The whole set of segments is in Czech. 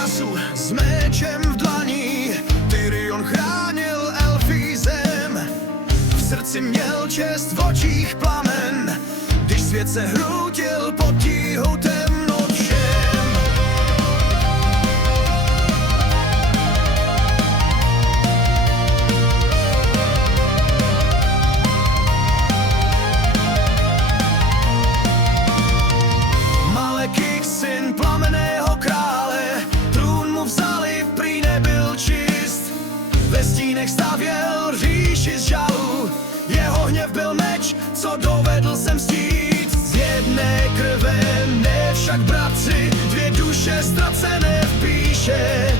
času s mečem v dlaní Tyrion chránil elfí zem. V srdci měl čest, v očích plamen, když svět se hroutil pod tíhou temnot všem. Malekith, syn plamenného krále, trůn mu vzali, prý nebyl čist. Ve stínech stavěl říši z žalu, jeho hněv byl meč, co dovedl sem mstít. Z jedné krve, ne však bratři, dvě duše ztracené v píše.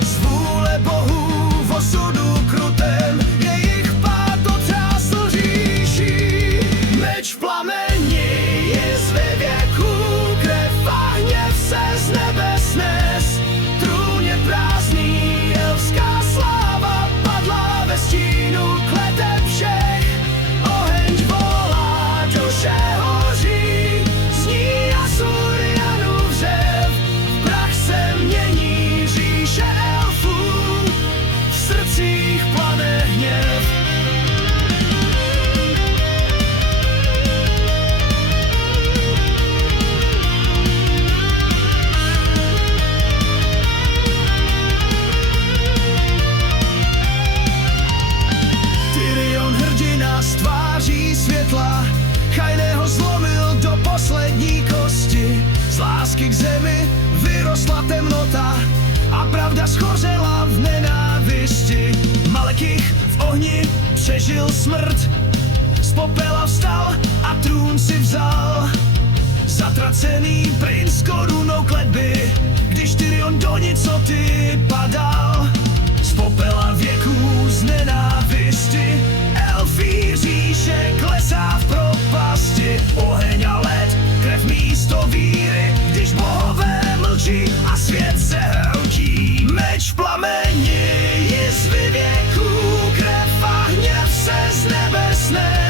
Z vůle bohů v osudu krutém, jejich pád otřásl říši. Meč v plameni je z ve věku, krev a hněv se z nebe snes. Trůn je prázdný, elfská sláva padla ve stínu kleteb všech. Oheň volá, duše hoří, zní Asurianův řev. V prach se mění říše elfů, v srdcích plane hněv. Tyrion hrdina z tváří světla, Chajného zlomil do poslední kosti. Z lásky k zemi vyrostla temnota a pravda schořela v nenávisti. Malekith v ohni přežil smrt, z popela vstal a trůn si vzal. Zatracený princ korunou kletby, když Tyrion do nicoty padal. Z popela věků z nenávisti, elfí říše klesá v propasti. Oheň a led, krev místo víry, když bohové mlčí a svět se hroutí. Meč v plameni je z věků, krev a hněv se z nebe snes.